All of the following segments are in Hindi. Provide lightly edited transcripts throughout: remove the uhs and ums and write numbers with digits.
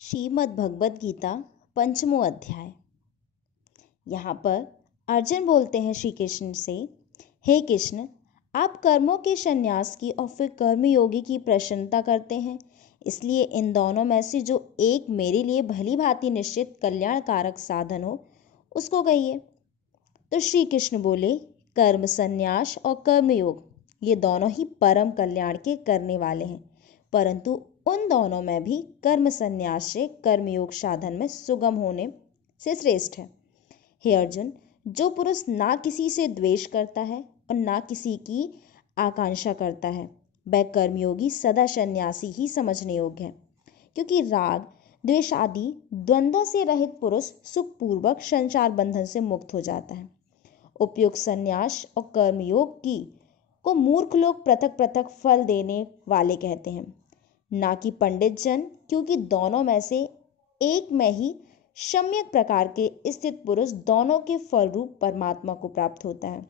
श्रीमद् भगवद गीता पंचमो अध्याय। यहाँ पर अर्जुन बोलते हैं श्री कृष्ण से, हे कृष्ण, आप कर्मों के संन्यास की और फिर कर्मयोगी की प्रशंसा करते हैं, इसलिए इन दोनों में से जो एक मेरे लिए भली भांति निश्चित कल्याणकारक साधन हो उसको कहिए। तो श्री कृष्ण बोले, कर्म संन्यास और कर्मयोग ये दोनों ही परम कल्याण के करने वाले हैं, परंतु उन दोनों में भी कर्म संन्यास से कर्मयोग साधन में सुगम होने से श्रेष्ठ है। हे अर्जुन, जो पुरुष ना किसी से द्वेष करता है और ना किसी की आकांक्षा करता है, वह कर्मयोगी सदा सन्यासी ही समझने योग्य है, क्योंकि राग द्वेष आदि द्वंद्वों से रहित पुरुष सुखपूर्वक संसार बंधन से मुक्त हो जाता है। उपयुक्त संन्यास और कर्मयोग की को मूर्ख लोग पृथक पृथक फल देने वाले कहते हैं, ना कि पंडित जन, क्योंकि दोनों में से एक में ही सम्यक प्रकार के स्थित पुरुष दोनों के फल रूप परमात्मा को प्राप्त होता है।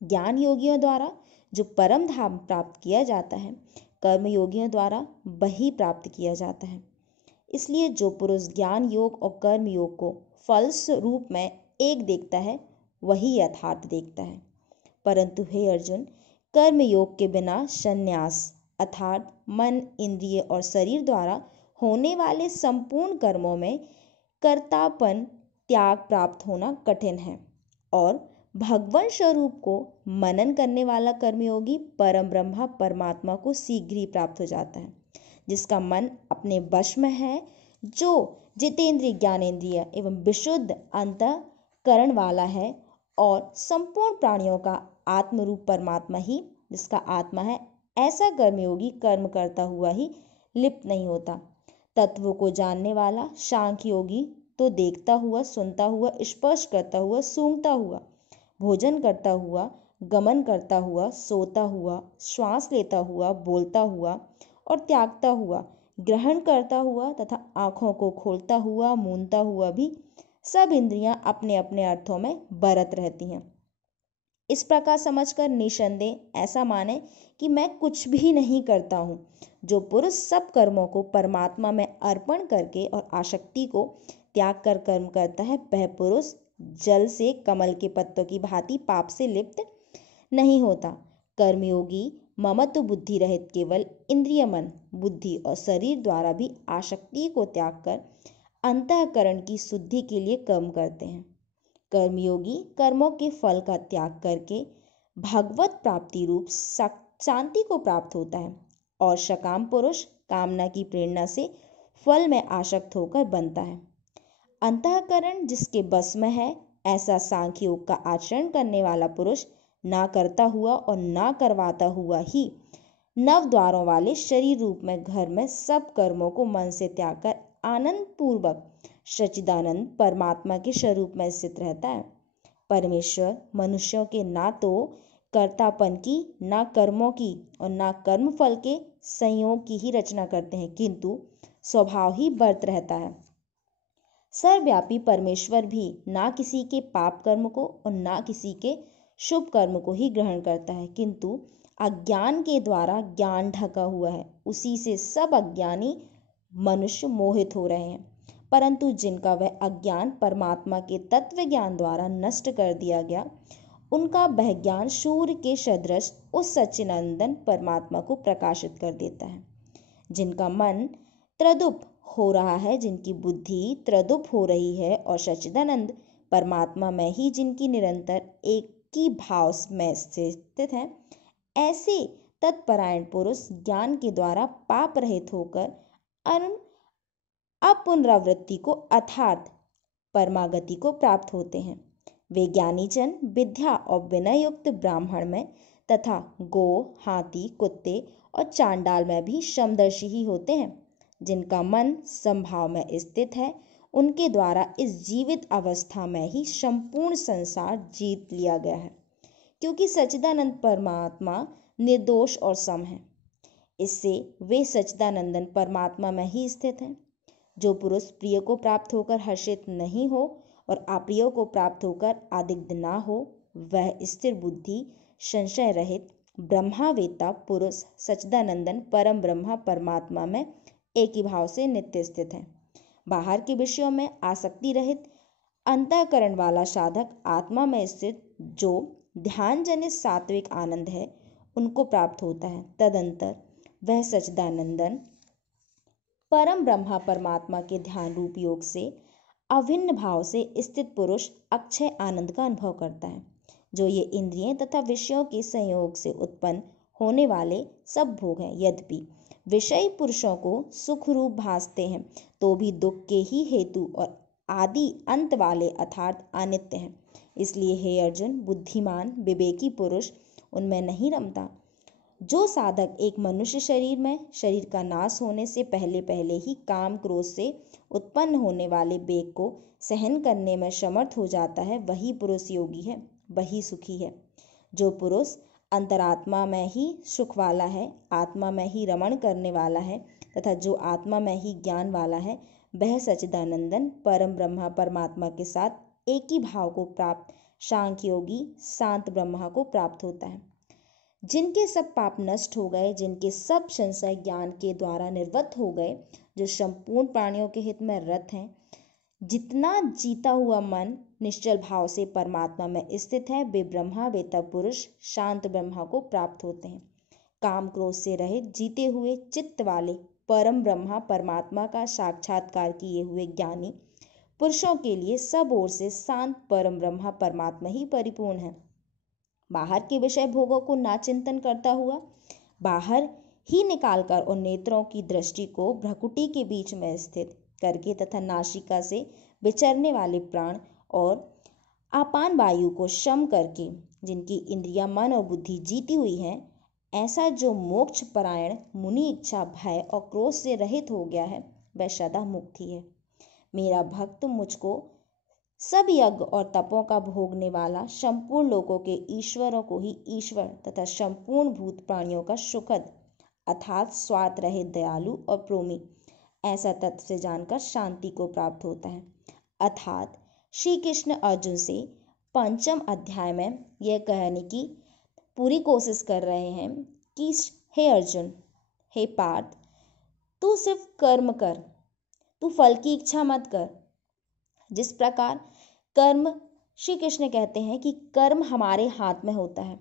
ज्ञान योगियों द्वारा जो परम धाम प्राप्त किया जाता है, कर्म योगियों द्वारा वही प्राप्त किया जाता है। इसलिए जो पुरुष ज्ञान योग और कर्म योग को फल रूप में एक देखता है, वही यथार्थ देखता है। परंतु हे अर्जुन, कर्म योग के बिना संन्यास अर्थात मन, इंद्रिय और शरीर द्वारा होने वाले संपूर्ण कर्मों में कर्तापन त्याग प्राप्त होना कठिन है, और भगवान स्वरूप को मनन करने वाला कर्मयोगी परम ब्रह्मा परमात्मा को शीघ्र ही प्राप्त हो जाता है, जिसका मन अपने वश में है, जो जितेंद्रिय ज्ञानेंद्रिय एवं विशुद्ध अंतःकरण वाला है, और संपूर्ण प्राणियों का आत्मरूप परमात्मा ही जिसका आत्मा है, ऐसा कर्मयोगी कर्म करता हुआ ही लिप्त नहीं होता। तत्व को जानने वाला सांख्य योगी तो देखता हुआ, सुनता हुआ, स्पर्श करता हुआ, सूंघता हुआ, भोजन करता हुआ, गमन करता हुआ, सोता हुआ, श्वास लेता हुआ, बोलता हुआ और त्यागता हुआ, ग्रहण करता हुआ तथा आँखों को खोलता हुआ, मूंदता हुआ भी सब इंद्रियां अपने अपने अर्थों में बरत रहती हैं। इस प्रकार समझकर निसंदेह ऐसा माने कि मैं कुछ भी नहीं करता हूँ। जो पुरुष सब कर्मों को परमात्मा में अर्पण करके और आसक्ति को त्याग कर कर्म करता है, वह पुरुष जल से कमल के पत्तों की भांति पाप से लिप्त नहीं होता। कर्मयोगी ममत्व बुद्धि रहित केवल इंद्रिय, मन, बुद्धि और शरीर द्वारा भी आसक्ति को त्याग कर अंतःकरण की शुद्धि के लिए कर्म करते हैं। कर्मयोगी कर्मों के फल का त्याग करके भगवत प्राप्ति रूप शांति को प्राप्त होता है, और सकाम पुरुष कामना की प्रेरणा से फल में आसक्त होकर बनता है। अंतःकरण जिसके बस में है, ऐसा सांख्य योग का आचरण करने वाला पुरुष ना करता हुआ और ना करवाता हुआ ही नव द्वारों वाले शरीर रूप में घर में सब कर्मों को मन से त्याग कर आनंद पूर्वक सच्चिदानंद परमात्मा के स्वरूप में स्थित रहता है। परमेश्वर मनुष्यों के ना तो कर्तापन की, ना कर्मों की और ना कर्म फल के संयोग की ही रचना करते हैं, किंतु स्वभाव ही बरत रहता है। सर्वव्यापी परमेश्वर भी ना किसी के पाप कर्म को और ना किसी के शुभ कर्म को ही ग्रहण करता है, किंतु अज्ञान के द्वारा ज्ञान ढका हुआ है, उसी से सब अज्ञानी मनुष्य मोहित हो रहे हैं। परंतु जिनका वह अज्ञान परमात्मा के तत्व ज्ञान द्वारा नष्ट कर दिया गया, उनका वह ज्ञान सूर्य के सदृश उस सच्चिदानंद परमात्मा को प्रकाशित कर देता है। जिनका मन त्रदुप हो रहा है, जिनकी बुद्धि त्रदुप हो रही है, और सच्चिदानंद परमात्मा में ही जिनकी निरंतर एक ही भाव में स्थित है, ऐसे तत्परायण पुरुष ज्ञान के द्वारा पाप रहित होकर अपुनरावृत्ति को अर्थात परमागति को प्राप्त होते हैं। वे ज्ञानी जन विद्या और विनय युक्त ब्राह्मण में तथा गो, हाथी, कुत्ते और चांडाल में भी समदर्शी ही होते हैं। जिनका मन समभाव में स्थित है, उनके द्वारा इस जीवित अवस्था में ही संपूर्ण संसार जीत लिया गया है, क्योंकि सच्चिदानंद परमात्मा निर्दोष और सम है। इससे वे सच्चिदानंदन परमात्मा में ही स्थित हैं। जो पुरुष प्रिय को प्राप्त होकर हर्षित नहीं हो और अप्रिय को प्राप्त होकर आदिग्ध ना हो, वह स्थिर बुद्धि, संशय रहित ब्रह्मावेत्ता पुरुष सच्चिदानंदन परम ब्रह्मा परमात्मा में एक ही भाव से नित्य स्थित हैं। बाहर के विषयों में आसक्ति रहित अंतःकरण वाला साधक आत्मा में स्थित जो ध्यान जनित सात्विक आनंद है उनको प्राप्त होता है। तदंतर वह सच्चिदानंदन परम ब्रह्मा परमात्मा के ध्यान रूप योग से अभिन्न भाव से स्थित पुरुष अक्षय आनंद का अनुभव करता है, जो ये इंद्रियों तथा विषयों के संयोग से उत्पन्न होने वाले सब भोग हैं। यद्यपि विषयी पुरुषों को सुख रूप भासते हैं तो भी दुख के ही हेतु और आदि अंत वाले अर्थात अनित्य हैं। इसलिए हे अर्जुन, बुद्धिमान विवेकी पुरुष उनमें नहीं रमता। जो साधक एक मनुष्य शरीर में शरीर का नाश होने से पहले पहले ही काम क्रोध से उत्पन्न होने वाले वेग को सहन करने में समर्थ हो जाता है, वही पुरुष योगी है, वही सुखी है। जो पुरुष अंतरात्मा में ही सुख वाला है, आत्मा में ही रमण करने वाला है तथा जो आत्मा में ही ज्ञान वाला है, वह सच्चिदानंदन परम ब्रह्मा परमात्मा के साथ एक ही भाव को प्राप्त सांख्य योगी शांत ब्रह्मा को प्राप्त होता है। जिनके सब पाप नष्ट हो गए, जिनके सब संशय ज्ञान के द्वारा निर्वृत्त हो गए, जो संपूर्ण प्राणियों के हित में रत हैं, जितना जीता हुआ मन निश्चल भाव से परमात्मा में स्थित है, वे ब्रह्मा वेता पुरुष शांत ब्रह्मा को प्राप्त होते हैं। काम क्रोध से रहित जीते हुए चित्त वाले परम ब्रह्मा परमात्मा का साक्षात्कार किए हुए ज्ञानी पुरुषों के लिए सब ओर से शांत परम ब्रह्मा परमात्मा ही परिपूर्ण है। बाहर के विषय भोगों को ना चिंतन करता हुआ बाहर ही निकालकर और नेत्रों की दृष्टि को भ्रकुटी के बीच में स्थित करके तथा नासिका से विचरने वाले प्राण और आपान वायु को शम करके जिनकी इंद्रिया मन और बुद्धि जीती हुई हैं, ऐसा जो मोक्ष परायण मुनि इच्छा भय और क्रोध से रहित हो गया है, वह सदा मुक्ति है। मेरा भक्त मुझको सब यज्ञ और तपों का भोगने वाला संपूर्ण लोकों के ईश्वरों को ही ईश्वर तथा संपूर्ण भूत प्राणियों का सुखद अर्थात स्वार्थ रहित दयालु और प्रेमी ऐसा तत्व से जानकर शांति को प्राप्त होता है। अर्थात श्री कृष्ण अर्जुन से पंचम अध्याय में यह कहने की पूरी कोशिश कर रहे हैं कि हे अर्जुन, हे पार्थ, तू सिर्फ कर्म कर, तू फल की इच्छा मत कर। जिस प्रकार कर्म, श्री कृष्ण कहते हैं कि कर्म हमारे हाथ में होता है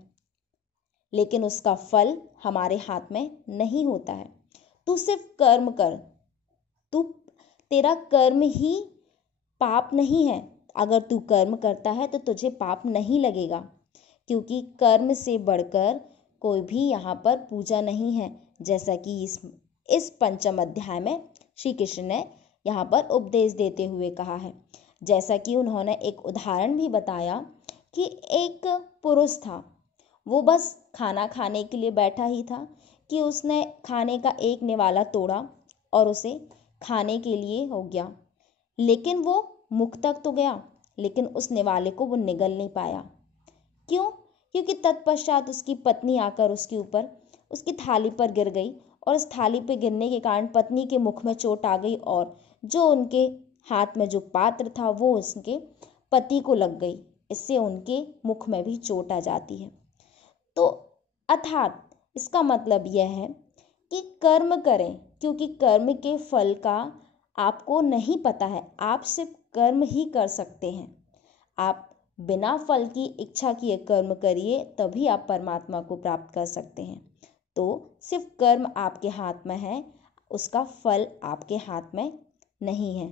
लेकिन उसका फल हमारे हाथ में नहीं होता है। तू सिर्फ कर्म कर, तेरा कर्म ही पाप नहीं है। अगर तू कर्म करता है तो तुझे पाप नहीं लगेगा, क्योंकि कर्म से बढ़कर कोई भी यहाँ पर पूजा नहीं है, जैसा कि इस पंचम अध्याय में श्री कृष्ण ने यहाँ पर उपदेश देते हुए कहा है। जैसा कि उन्होंने एक उदाहरण भी बताया कि एक पुरुष था, वो बस खाना खाने के लिए बैठा ही था कि उसने खाने का एक निवाला तोड़ा और उसे खाने के लिए हो गया, लेकिन वो मुख तक तो गया लेकिन उस निवाले को वो निगल नहीं पाया। क्यों? क्योंकि तत्पश्चात उसकी पत्नी आकर उसके ऊपर उसकी थाली पर गिर गई और उस थाली पर गिरने के कारण पत्नी के मुख में चोट आ गई और जो उनके हाथ में जो पात्र था वो उसके पति को लग गई। इससे उनके मुख में भी चोट आ जाती है। तो अर्थात इसका मतलब यह है कि कर्म करें, क्योंकि कर्म के फल का आपको नहीं पता है। आप सिर्फ कर्म ही कर सकते हैं। आप बिना फल की इच्छा किए कर्म करिए, तभी आप परमात्मा को प्राप्त कर सकते हैं। तो सिर्फ कर्म आपके हाथ में है, उसका फल आपके हाथ में नहीं है।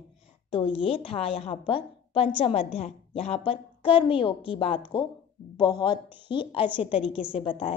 तो ये था यहाँ पर पंचम अध्याय। यहाँ पर कर्मयोग की बात को बहुत ही अच्छे तरीके से बताया।